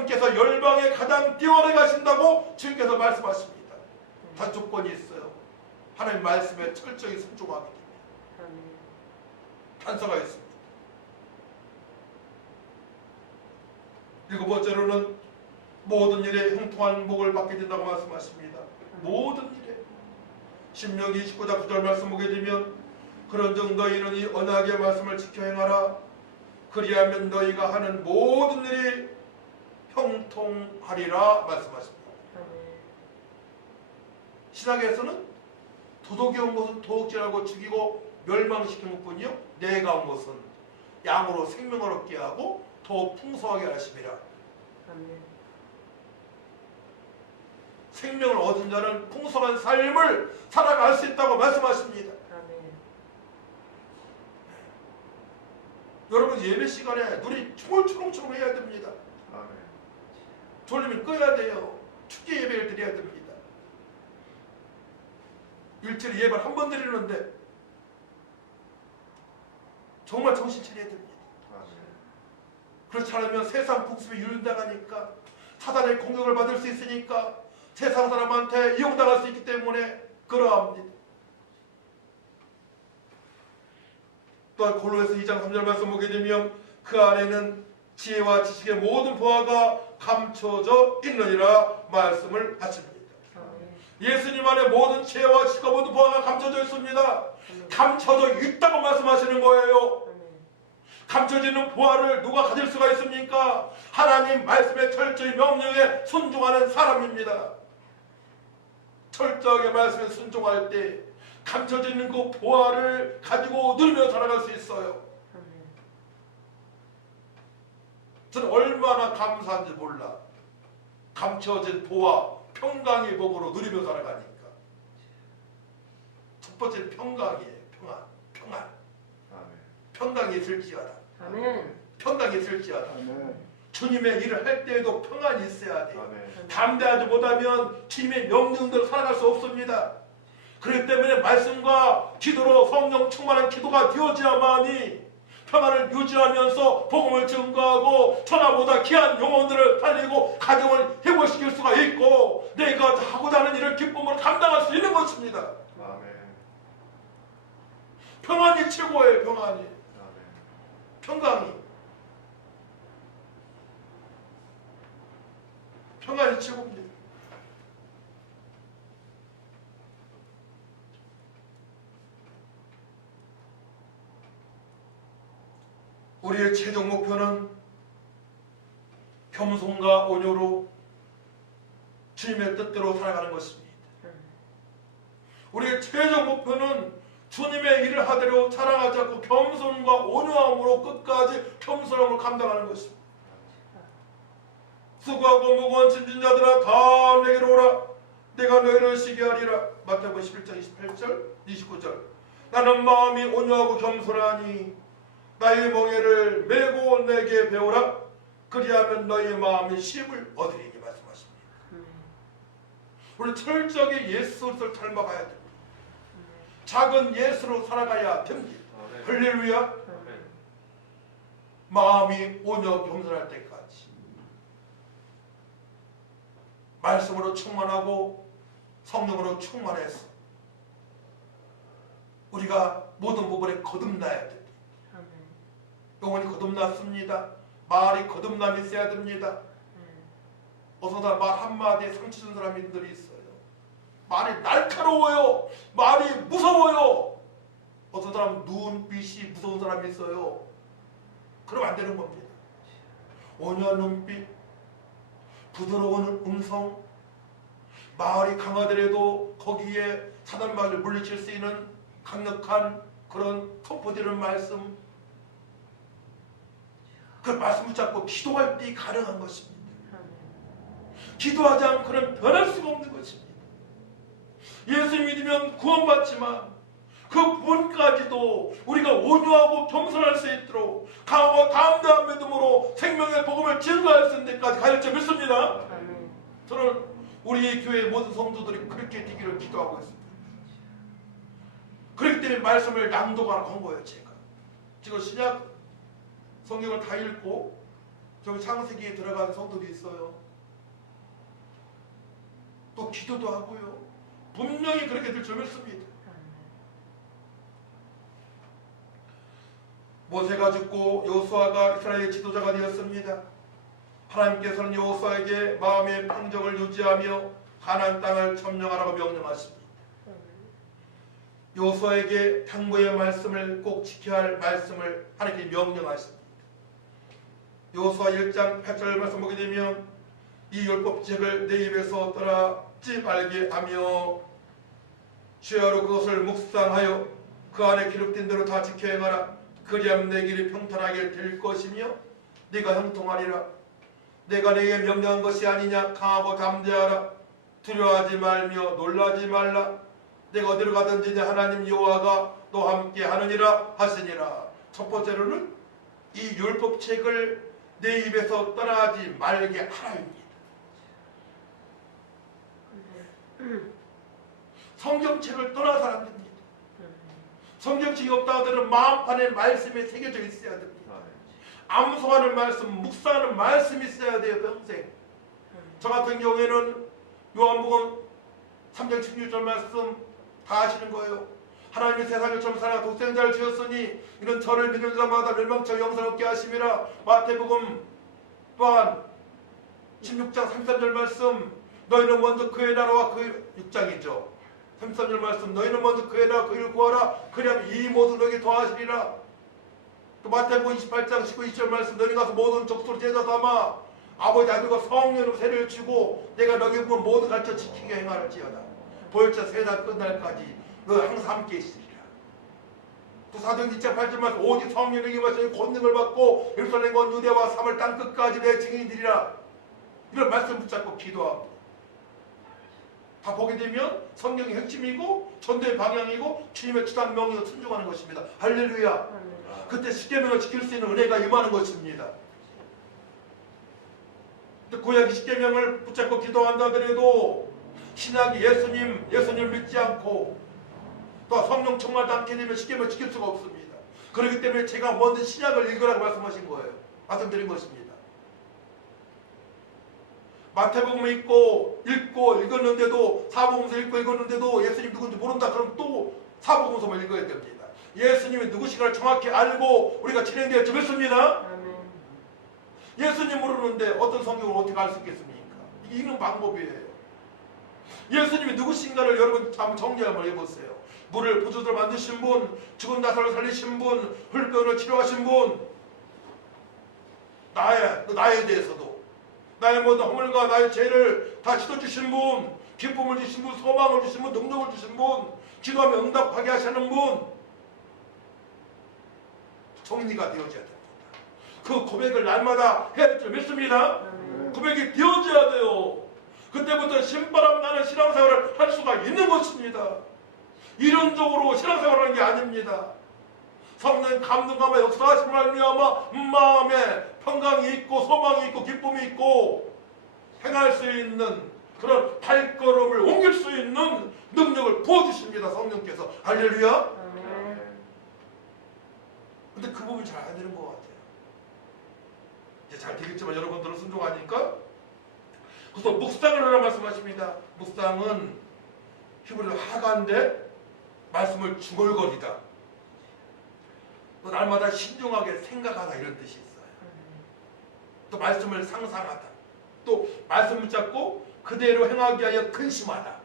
하나님께서 열방에 가장 뛰어나게 하신다고 주님께서 말씀하십니다. 단 조건이 있어요. 하나님 말씀에 철저히 순종하게 됩니다. 단서가 있습니다. 일곱 번째로는 모든 일에 형통한 복을 받게 된다고 말씀하십니다. 모든 일에. 신명기 19장 9절 말씀 보게 되면 그런즉 너희는 이 언약의 말씀을 지켜 행하라. 그리하면 너희가 하는 모든 일이 형통하리라 말씀하십니다. 신약에서는 도둑이 온 것은 도둑질하고 죽이고 멸망시킨 것뿐이요 내가 온 것은 양으로 생명을 얻게 하고 더 풍성하게 하심이라. 생명을 얻은 자는 풍성한 삶을 살아갈 수 있다고 말씀하십니다. 여러분 예배 시간에 눈이 초롱초롱 해야 됩니다. 졸리면 꺼야 돼요. 축제 예배를 드려야 됩니다. 일주일에 예배를 한 번 드리는데 정말 정신 차려야 됩니다. 그렇지 않으면 세상 복습에 유린당하니까 사단의 공격을 받을 수 있으니까 세상 사람한테 이용당할 수 있기 때문에 그러합니다. 또한 골로새서 2장 3절 말씀 보게 되면 그 안에는 지혜와 지식의 모든 보화가 감춰져 있느니라 말씀을 하십니다. 예수님 안에 모든 지혜와 지식과 모든 보화가 감춰져 있습니다. 감춰져 있다고 말씀하시는 거예요. 감춰지는 보화를 누가 가질 수가 있습니까? 하나님 말씀의 철저히 명령에 순종하는 사람입니다. 철저하게 말씀에 순종할 때 감춰지는 그 보화를 가지고 누리며 살아갈 수 있어요. 저는 얼마나 감사한지 몰라. 감춰진 보화, 평강의 복으로 누리며 살아가니까. 첫 번째는 평강이에요. 평안. 평강이 있을지어다. 평강이 있을지어다. 주님의 일을 할 때에도 평안이 있어야 돼. 담대하지 못하면 주님의 명령대로 살아갈 수 없습니다. 그렇기 때문에 말씀과 기도로 성령 충만한 기도가 되어져야만이 평안을 유지하면서 복음을 증거하고 천하보다 귀한 영혼들을 살리고 가정을 회복시킬 수가 있고 내가 하고자 하는 일을 기쁨으로 감당할 수 있는 것입니다. 평안이 최고예요. 평안이. 평안이 최고입니다. 우리의 최종 목표는 겸손과 온유로 주님의 뜻대로 살아가는 것입니다. 우리의 최종 목표는 주님의 일을 하대로 자랑하지 않고 겸손과 온유함으로 끝까지 겸손함을 감당하는 것입니다. 수고하고 무거운 짐진 자들아 다 내게로 오라. 내가 너희를 쉬게 하리라. 마태복음 11장 28절 29절. 나는 마음이 온유하고 겸손하니 나의 멍에를 메고 내게 배우라. 그리하면 너희의 마음이 쉼을 얻으리니 말씀하십니다. 우리 철저하게 예수를 닮아가야 됩니다. 작은 예수로 살아가야 됩니다. 할렐루야. 마음이 온유하고 겸손할 때까지 말씀으로 충만하고 성령으로 충만해서 우리가 모든 부분에 거듭나야 됩니다. 영혼이 거듭났습니다. 말이 거듭남이 있어야 됩니다. 어떤 사람 말 한마디에 상처 준 사람들이 있어요. 말이 날카로워요. 말이 무서워요. 어떤 사람 눈빛이 무서운 사람이 있어요. 그러면 안 되는 겁니다. 온유한 눈빛, 부드러운 음성, 말이 강하더라도 거기에 사단마귀를 물리칠 수 있는 강력한 그런 선포되는 말씀, 그 말씀 붙잡고 기도할 때 가능한 것입니다. 기도하지 않고는 변할 수가 없는 것입니다. 예수 믿으면 구원받지만 그 부분까지도 우리가 온유하고 겸손할 수 있도록 강하고 담대한 믿음으로 생명의 복음을 증거할 수 있는 데까지 갈 줄 믿습니다. 저는 우리 교회의 모든 성도들이 그렇게 되기를 기도하고 있습니다. 그렇기 때문에 말씀을 낭독하라고 한 거예요. 제가 지금 신약 성경을 다 읽고 저 창세기에 들어간 성도도 있어요. 또 기도도 하고요. 분명히 그렇게 될 줄 믿습니다. 모세가 죽고 여호수아가 이스라엘의 지도자가 되었습니다. 하나님께서는 여호수아에게 마음의 평정을 유지하며 가나안 땅을 점령하라고 명령하십니다. 여호수아에게 당부의 말씀을 꼭 지켜야 할 말씀을 하나님께 명령하십니다. 여호수아 1장 8절 말씀 보게 되면 이 율법책을 내 입에서 떠나지 말게 하며 주야로 그것을 묵상하여 그 안에 기록된 대로 다 지켜 행하라. 그리하면 내 길이 평탄하게 될 것이며 네가 형통하리라. 내가 네게 명령한 것이 아니냐. 강하고 담대하라. 두려워하지 말며 놀라지 말라. 내가 어디로 가든지 내 하나님 여호와가 너와 함께 하느니라 하시니라. 첫 번째로는 이 율법책을 내 입에서 떠나지 말게 하라입니다. 성경책을 떠나서 안 됩니다. 성경책이 없다 하더라도 마음판에 말씀이 새겨져 있어야 됩니다. 암송하는 말씀, 묵상하는 말씀이 있어야 돼요. 평생. 저 같은 경우에는 요한복음 3장 16절 말씀 다 아시는 거예요. 하나님이 세상을 처음 사랑 독생자를 주었으니 이는 저를 믿는 자마다 멸망치 영생 얻게 하심이라. 마태복음 또한 16장 33절 말씀 너희는 먼저 그의 나라와 그 6장이죠. 33절 말씀 너희는 먼저 그의 나라와 그를 구하라. 그리하면 이 모든 너에게 더하시리라. 또 마태복음 28장 19, 20절 말씀 너희 가서 모든 족속으로 제자 삼아 아버지 아들과 성령으로 세례를 주고 내가 너희 본 모든 가르쳐 지키게 행하는지어다. 보혈자 세상 끝날까지 너 항상 함께 있으리라. 또 사도행전 2장 8절 말씀 오직 성령에게 마셔 권능을 받고 예루살렘과 유대와 사마리아 땅 끝까지 내 증인들이라. 이런 말씀 붙잡고 기도하고 다 보게 되면 성경의 핵심이고 전도의 방향이고 주님의 주단 명령에 순종하는 것입니다. 할렐루야. 그때 십계명을 지킬 수 있는 은혜가 임하는 것입니다. 구약의 십계명을 붙잡고 기도한다 하더라도 신약이 예수님 믿지 않고 또 성령 충만하지 않게 되면 십계명을 지킬 수가 없습니다. 그렇기 때문에 제가 먼저 신약을 읽으라고 말씀하신 거예요. 말씀드린 것입니다. 마태복음 읽고 읽었는데도 사복음서 읽었는데도 예수님 누군지 모른다. 그럼 또 사복음서만 읽어야 됩니다. 예수님이 누구신가를 정확히 알고 우리가 진행되어 믿습니다. 예수님 모르는데 어떤 성경을 어떻게 알 수 있겠습니까? 이런 방법이에요. 예수님이 누구신가를 여러분 한번 정리 한번 해보세요. 물을 부주로 만드신 분, 죽은 나사로를 살리신 분, 혈병을 치료하신 분, 나에 대해서도 나의 모든 허물과 나의 죄를 다 씻어주신 분, 기쁨을 주신 분, 소망을 주신 분, 능력을 주신 분, 기도하면 응답하게 하시는 분, 정리가 되어져야 됩니다. 그 고백을 날마다 해야 될 줄 믿습니다. 고백이 되어져야 돼요. 그때부터 신바람 나는 신앙생활을 할 수가 있는 것입니다. 이론적으로 신앙생활을 하는 게 아닙니다. 성령 감동감과 역사하심을 말미암아 마음에 평강이 있고 소망이 있고 기쁨이 있고 행할 수 있는 그런 발걸음을 옮길 수 있는 능력을 부어주십니다. 성령께서. 할렐루야. 근데 그 부분이 잘 안 되는 것 같아요. 이제 잘 되겠지만 여러분들은 순종하니까. 그래서 묵상을 하라 말씀하십니다. 묵상은 히브리어 하가인데 말씀을 중얼거리다. 또 날마다 신중하게 생각하다 이런 뜻이 있어요. 또 말씀을 상상하다. 또 말씀 붙잡고 그대로 행하기 위하여 근심하다.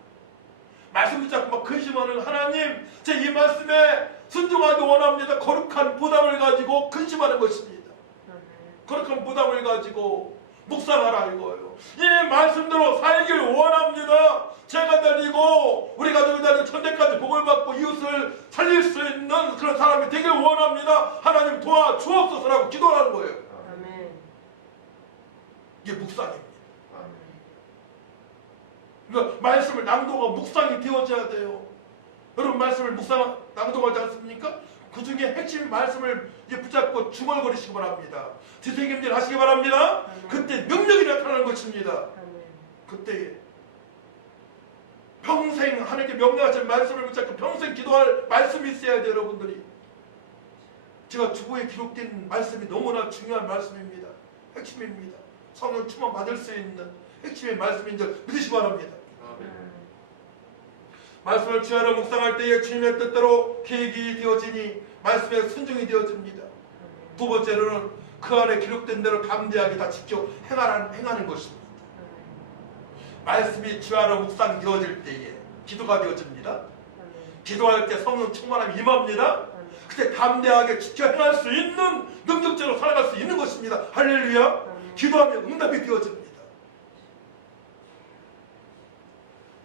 말씀 붙잡고 막 근심하는 하나님 제 이 말씀에 순종하기 원합니다. 거룩한 부담을 가지고 근심하는 것입니다. 거룩한 부담을 가지고 묵상하라 이거예요. 이 말씀대로 살길 원합니다. 제가 달리고 우리 가족이 달리고 천대까지 복을 받고 이웃을 살릴 수 있는 그런 사람이 되길 원합니다. 하나님 도와주옵소서라고 기도하는 거예요. 아멘. 이게 묵상입니다. 아멘. 그러니까 말씀을 낭독하고 묵상이 되어져야 돼요. 여러분 말씀을 낭독하지 않습니까? 그 중에 핵심 말씀을 이제 붙잡고 중얼거리시기 바랍니다. 지새김질 하시기 바랍니다. 아멘. 그때 능력이 나타나는 것입니다. 아멘. 그때 평생 하나님께 명령하신 말씀을 붙잡고 평생 기도할 말씀이 있어야 돼요. 여러분들이. 제가 주보에 기록된 말씀이 너무나 중요한 말씀입니다. 핵심입니다. 성령 충만 받을 수 있는 핵심의 말씀인 줄 믿으시기 바랍니다. 말씀을 취하러 묵상할 때에 주님의 뜻대로 계획이 되어지니 말씀에 순종이 되어집니다. 두 번째로는 그 안에 기록된 대로 담대하게 다 직접 행하는 것입니다. 말씀이 취하러 묵상 되어질 때에 기도가 되어집니다. 기도할 때 성령 충만함이 임합니다. 그때 담대하게 지켜 행할 수 있는 능력자로 살아갈 수 있는 것입니다. 할렐루야. 기도하면 응답이 되어집니다.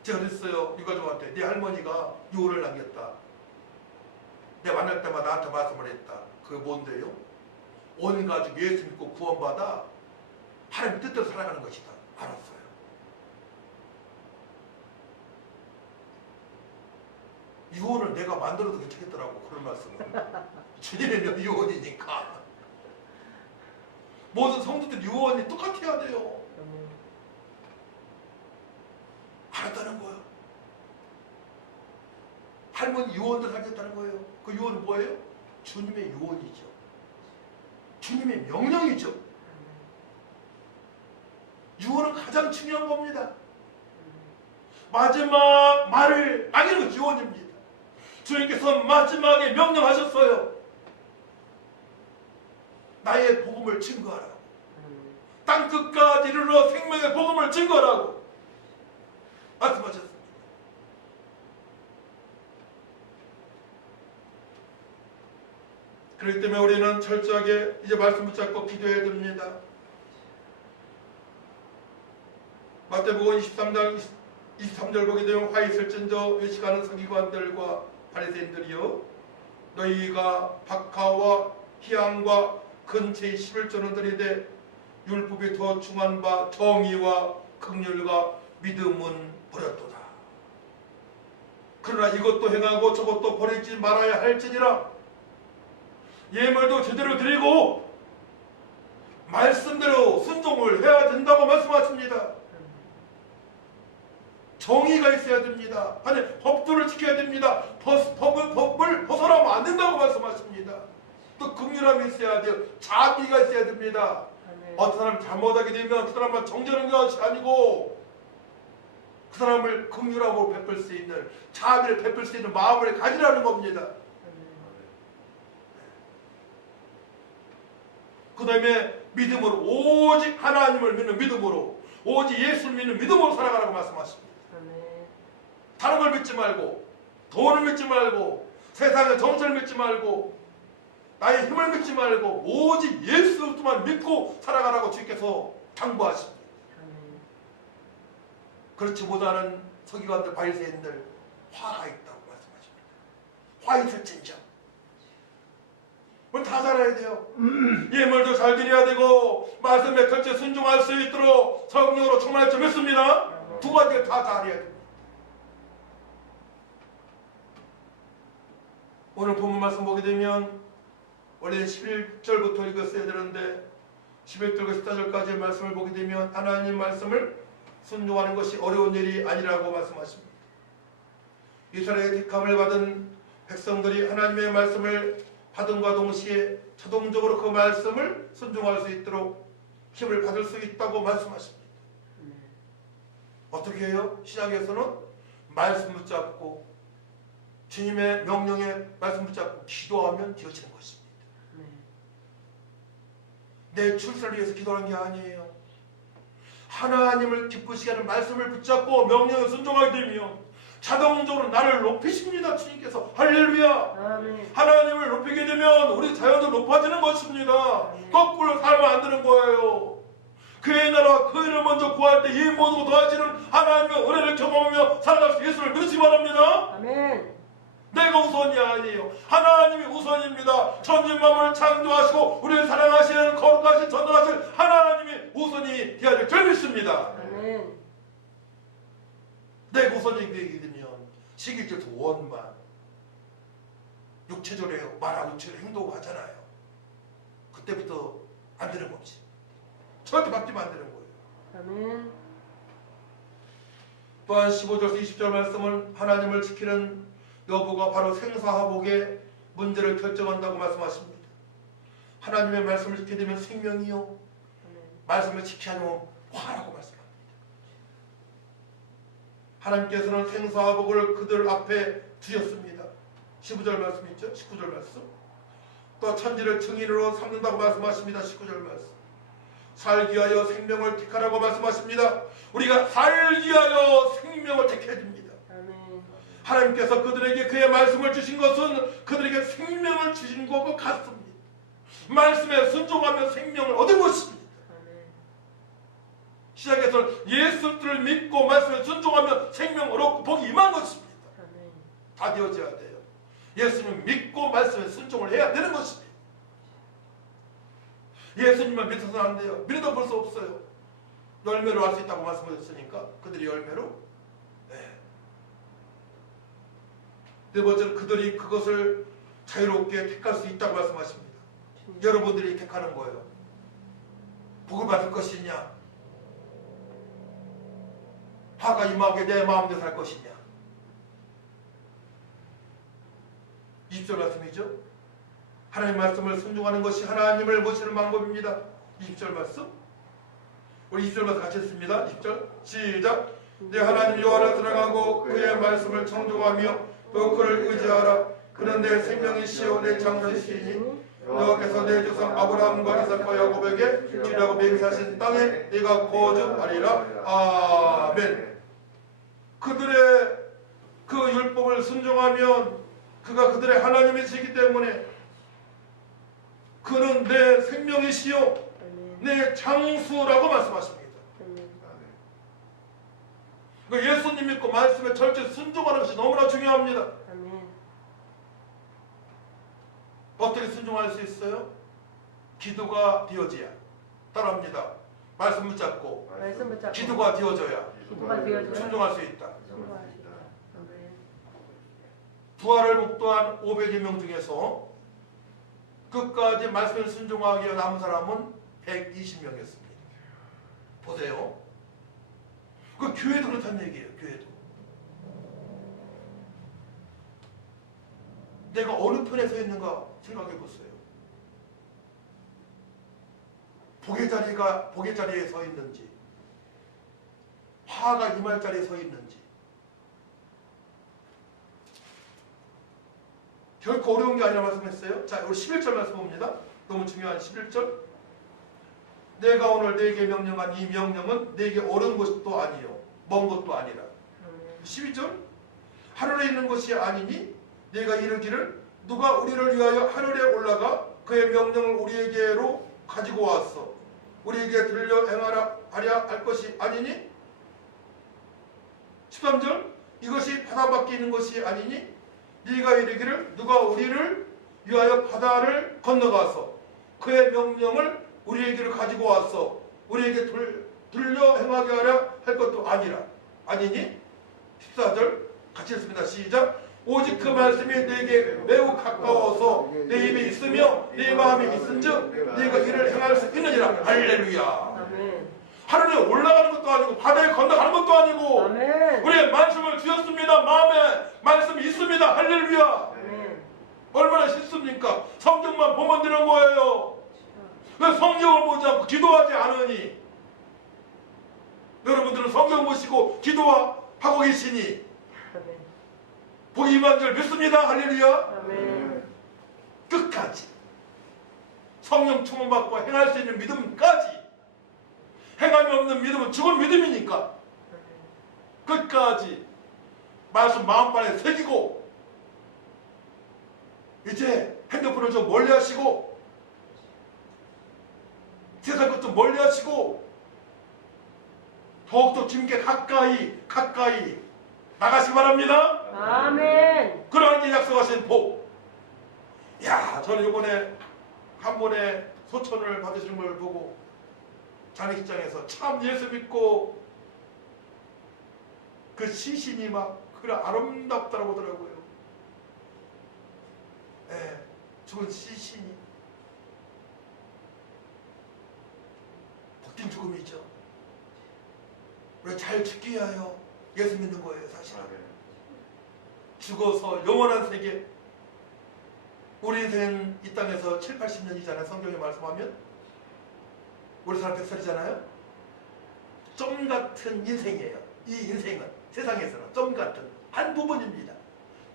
제가 그랬어요. 유가족한테 네 할머니가 유언을 남겼다. 내가 만날 때마다 나한테 말씀을 했다. 그게 뭔데요? 온 가족 예수 믿고 구원받아 하나님 뜻대로 살아가는 것이다. 알았어요. 유언을 내가 만들어도 괜찮겠더라고. 그런 말씀은 주님의 유언이니까. 모든 성도들 유언이 똑같아야 돼요. 알았다는 거예요. 할머니 유언들 하겠다는 거예요. 그 유언은 뭐예요? 주님의 유언이죠. 주님의 명령이죠. 유언은 가장 중요한 겁니다. 마지막 말을 남기는 것이 유언입니다. 주님께서 마지막에 명령하셨어요. 나의 복음을 증거하라고. 땅끝까지 이르러 생명의 복음을 증거하라고 말씀하셨습니다. 그렇기 때문에 우리는 철저하게 이제 말씀 붙잡고 기도해야 됩니다. 마태복음 23장 23절 보게 되면 화 있을진저 외식하는 서기관들과 바리새인들이여 너희가 박하와 희양과 근처의 11조는 들이되 율법이 더 중한 바 정의와 긍휼과 믿음은 버렸도다. 그러나 이것도 행하고 저것도 버리지 말아야 할지니라. 예물도 제대로 드리고 말씀대로 순종을 해야 된다고 말씀하십니다. 정의가 있어야 됩니다. 아니 법도를 지켜야 됩니다. 법을 벗어나면 안 된다고 말씀하십니다. 또 긍휼함이 있어야 돼요. 자비가 있어야 됩니다. 어떤 사람이 잘못하게 되면 그 사람만 정죄하는 것이 아니고 그 사람을 긍휼함으로 베풀 수 있는 자비를 베풀 수 있는 마음을 가지라는 겁니다. 그 다음에 믿음으로 오직 하나님을 믿는 믿음으로 오직 예수를 믿는 믿음으로 살아가라고 말씀하십니다. 다른 걸 믿지 말고 돈을 믿지 말고 세상의 정체를 믿지 말고 나의 힘을 믿지 말고 오직 예수만 믿고 살아가라고 주께서 당부하십니다. 그렇지 못하는 서기관들 바리새인들 화가 있다고 말씀하십니다. 화 있을진저 뭘 다 잘해야 돼요. 예물도 잘 드려야 되고 말씀에 철저히 순종할 수 있도록 성령으로 충만할 줄 믿습니다. 두 가지가 다 잘해야 돼요. 오늘 본문 말씀 보게 되면 원래 11절부터 읽었어야 되는데 11절과 14절까지의 말씀을 보게 되면 하나님 말씀을 순종하는 것이 어려운 일이 아니라고 말씀하십니다. 이스라엘의 택함을 받은 백성들이 하나님의 말씀을 받음과 동시에 자동적으로 그 말씀을 순종할 수 있도록 힘을 받을 수 있다고 말씀하십니다. 어떻게 해요? 신약에서는 말씀 붙잡고 주님의 명령에 말씀 붙잡고 기도하면 되어지는 것입니다. 내 출세를 위해서 기도하는 게 아니에요. 하나님을 기쁘시게 하는 말씀을 붙잡고 명령을 순종하게 되면 자동적으로 나를 높이십니다. 주님께서 할렐루야. 아멘. 하나님을 높이게 되면 우리 자연도 높아지는 것입니다. 아멘. 거꾸로 살면 안 되는 거예요. 그의 나라와 그 일을 먼저 구할 때 이 모든 도와지는 하나님의 은혜를 경험하며 살아갈 수 예수를 믿으시기 바랍니다. 아멘. 내가 우선이 아니에요. 하나님이 우선입니다. 천지만물을 창조하시고 우리를 사랑하시는 거룩하신 전능하신 하나님이 우선이 되어야 될 믿습니다. 아멘. 내가 우선이 되게 되면 시기적으로 원만 육체적으로 말하고 육체적으로 행동하잖아요. 그때부터 안 되는 거지. 절대 바뀌면 안 되는 거예요. 아멘. 또한 15절에서 20절 말씀은 하나님을 지키는 여부가 바로 생사화복의 문제를 결정한다고 말씀하십니다. 하나님의 말씀을 지키게 되면 생명이요 말씀을 지키지 않으면 화라고 말씀합니다. 하나님께서는 생사와 복을 그들 앞에 두셨습니다. 15절 말씀 있죠? 19절 말씀. 또 천지를 증인으로 삼는다고 말씀하십니다. 19절 말씀. 살기 위하여 생명을 택하라고 말씀하십니다. 우리가 살기 위하여 생명을 택해야 됩니다. 하나님께서 그들에게 그의 말씀을 주신 것은 그들에게 생명을 주신 것과 같습니다. 말씀에 순종하면 생명을 얻은 것입니다. 시작에서 예수를 믿고 말씀에 순종하면 생명을 얻고 복이 임한 것입니다. 다 되어져야 돼요. 예수님 믿고 말씀에 순종을 해야 되는 것입니다. 예수님만 믿어서는 안 돼요. 믿어도 볼 수 없어요. 열매로 할 수 있다고 말씀하셨으니까 그들이 열매로. 네 번째로 그들이 그것을 자유롭게 택할 수 있다고 말씀하십니다. 여러분들이 택하는 거예요. 복을 받을 것이냐, 화가 임하게 내 마음대로 살 것이냐. 20절 말씀이죠. 하나님 말씀을 순종하는 것이 하나님을 모시는 방법입니다. 20절 말씀. 우리 20절 말씀 같이 했습니다. 20절 시작. 내 하나님 여호와를 사랑하고 그의 말씀을 청종하며 또 그를 의지하라. 그는 내 생명이시오 내 장수이시니 여호와께서 내 조상 아브라함과 이삭과 야곱에게 주라고 맹세하신 땅에 네가 거주하리라. 아멘. 그들의 그 율법을 순종하면 그가 그들의 하나님이시기 때문에 그는 내 생명이시오 내 장수라고 말씀하십니다. 예수님 믿고 말씀에 철저히 순종하는 것이 너무나 중요합니다. 어떻게 순종할 수 있어요? 기도가 되어져야. 따라합니다. 말씀 붙잡고 기도가 되어져야 순종할 수 있다. 부활을 목도한 500여 명 중에서 끝까지 말씀을 순종하기 위해 남은 사람은 120명이었습니다. 보세요. 그 교회도 그렇다는 얘기예요. 교회도. 내가 어느 편에 서 있는가 생각해 보세요. 복의 자리에 서 있는지, 화가 임할 자리에 서 있는지. 결코 어려운 게 아니라 말씀했어요. 자, 우리 11절 말씀 봅니다. 너무 중요한 11절. 내가 오늘 네게 명령한 이 명령은 네게 어려운 것도 아니요 먼 것도 아니라. 12절. 하늘에 있는 것이 아니니 네가 이르기를 누가 우리를 위하여 하늘에 올라가 그의 명령을 우리에게로 가지고 왔어. 우리에게 들려 행하라 하랴 할 것이 아니니. 13절. 이것이 바다 밖에 있는 것이 아니니 네가 이르기를 누가 우리를 위하여 바다를 건너가서 그의 명령을 우리에게로 가지고 왔어. 우리에게 들려 행하게 하라 할 것도 아니라. 아니니. 14절 같이 읽습니다. 시작. 오직 그 말씀이 내게 매우 가까워서 내 입에 있으며 내 마음에 있은즉 네가 이를 행할 수 있느니라. 할렐루야. 하늘에 올라가는 것도 아니고 바다에 건너가는 것도 아니고 우리의 말씀을 주셨습니다. 마음에 말씀이 있습니다. 할렐루야. 얼마나 쉽습니까? 성경만 보면 되는 거예요. 왜 성경을 보지 않고 기도하지 않으니? 여러분들은 성경 보시고 기도하고 계시니 복이 임한 줄 믿습니다. 할렐루야. 끝까지 성령 충만받고 행할 수 있는 믿음까지. 행함이 없는 믿음은 죽은 믿음이니까 끝까지 말씀 마음판에 새기고 이제 핸드폰을 좀 멀리 하시고 세상 것 좀 멀리 하시고 더욱더 주님께 가까이 나가시기 바랍니다. 아멘. 그러한 약속하신 복. 야, 저는 이번에 한 번에 소천을 받으시는 걸 보고 장례식장에서 참 예수 믿고 그 시신이 막 그래 아름답다고 하더라고요. 예, 죽은 시신이 복된 죽음이죠. 우리가 잘 죽기 위하여 예수 믿는 거예요, 사실은. 죽어서 영원한 세계. 우리 인생 이 땅에서 7, 80년이잖아요. 성경에 말씀하면 우리 사람 100살이잖아요. 점 같은 인생이에요. 이 인생은 세상에서는 점 같은 한 부분입니다.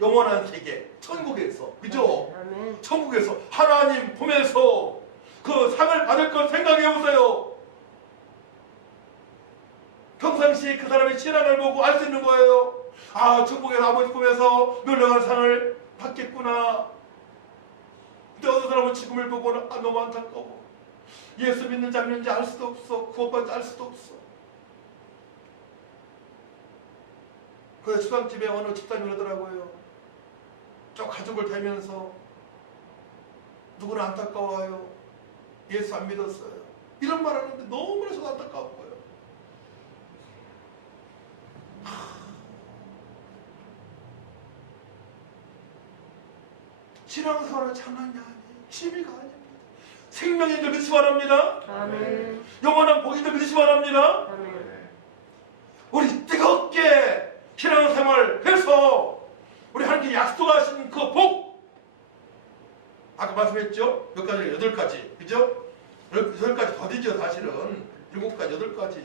영원한 세계, 천국에서, 그죠? 아멘. 천국에서 하나님 보면서 그 상을 받을 걸 생각해 보세요. 평상시에 그 사람의 신앙을 보고 알 수 있는 거예요. 아, 천국에서 아버지 보면서 멸망한 상을 받겠구나. 근데 어떤 사람은 지금을 보고는 아, 너무 안타까워. 예수 믿는 장면인지 알 수도 없어. 구원받지 알 수도 없어. 그 주방집에 어느 집사님이 그러더라고요. 저 가족을 대면서 누구는 안타까워요. 예수 안 믿었어요. 이런 말 하는데 너무나 저도 안타까운 거예요. 신앙생활은 장난이 아니에요. 취미가 아닙니다. 생명인 줄 믿으시 바랍니다. 아멘. 영원한 복인 줄 믿으시 바랍니다. 아멘. 우리 뜨겁게 신앙생활 해서 우리 하나님께 약속하신 그 복, 아까 말씀했죠? 몇 가지? 8가지. 그죠? 8가지 더디죠. 사실은 7가지, 8가지.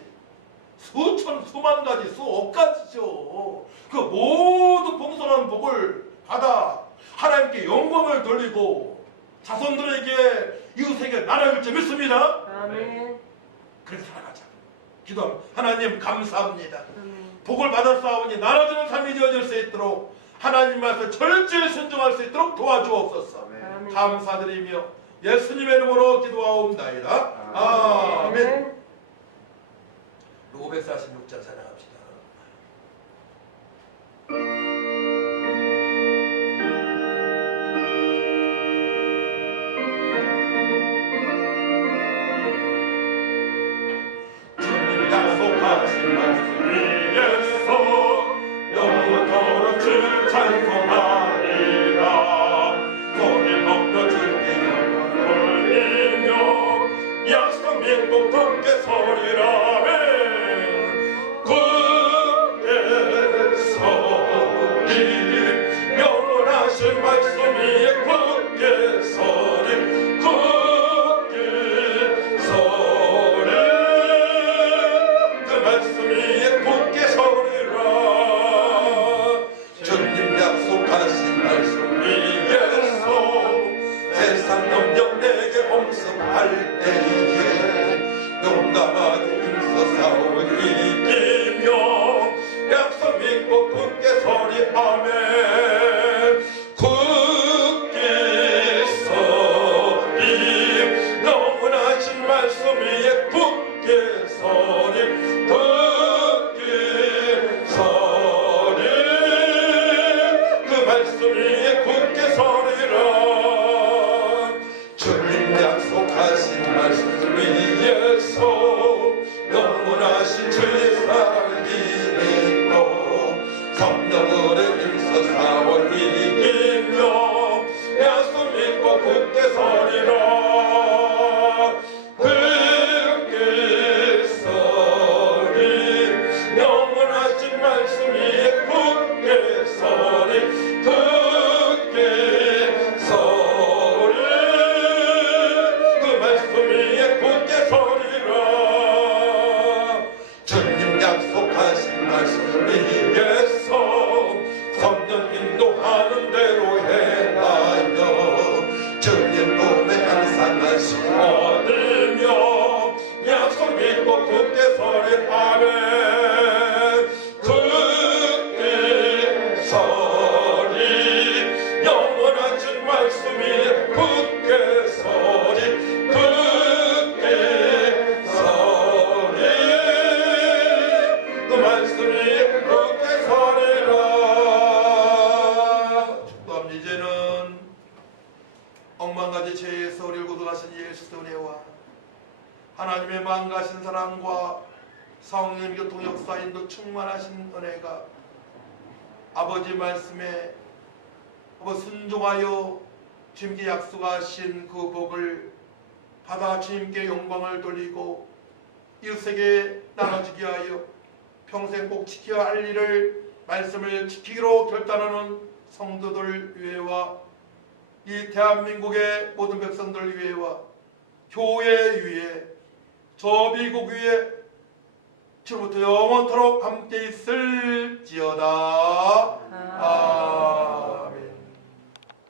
수천, 수만 가지, 수억 가지죠. 그 모든 풍성한 복을 받아 하나님께 영광을 돌리고 자손들에게 이웃에게 나눠줄 줄 믿습니다. 아멘. 그렇게 살아가자. 기도합니다. 하나님 감사합니다. 아멘. 복을 받았사오니 나눠주는 삶이 되어질 수 있도록 하나님 말씀 철저히 순종할 수 있도록 도와주옵소서. 아멘. 감사드리며 예수님의 이름으로 기도하옵나이다. 아멘. 546장 찬양합시다. 주님 약속하신 말씀 위에서 영원토록 주 찬송하리라. 손을 높여 주께 영광을 올리며 약속 믿고 굳게 서리라매. 영원하신 말씀 위에 굳게 서리, 굳게 서리. 그 말씀 위에 굳게 서리라. 주님 약속하신 말씀 위에서 세상 영역 내게 홍성할 때에 용감하게 힘써 싸워 이기며 약속 믿고 굳게 서리. 아멘. 굳게 서리. 영원하신 말씀 위에 굳게 서리, 굳게 서리. 그 말씀 위에 굳게 서리라. 주님 약속하신 말씀 위에서 영원하신 주의 살기 믿고 성령으로 힘써 싸워 이기며 약속 믿고 굳게 서리라. 굳게 서리. 영원하신 말씀 위에 굳게 서리, 굳게 서리. 그 말씀 위에 굳게 서리라. 주님 약속하신 말씀 위에서 성령 인도하는 대로 행하여 주님 몸에 항상 하시고 얻으며 약속 믿고 굳게 서리. 아멘. 굳게 서리. 영원하신 말씀 위에 굳게 서리, 굳게 서리. 그 말씀 위에 굳게 서리라. 축도합니다. 이제는 억만가지 죄에서 우리를 구속하신 예수 은혜와 하나님의 만가신 사랑과 성령 교통 역사 인도 충만하신 은혜가 아버지 말씀에 순종하여 주님께 약속하신 그 복을 받아 주님께 영광을 돌리고 이웃에게 나눠주게 하여 평생 꼭 지켜야 할 일을 말씀을 지키기로 결단하는 성도들 위에와 이 대한민국의 모든 백성들 위에와 교회 위에 저 미국 위에 지금부터 영원토록 함께 있을지어다.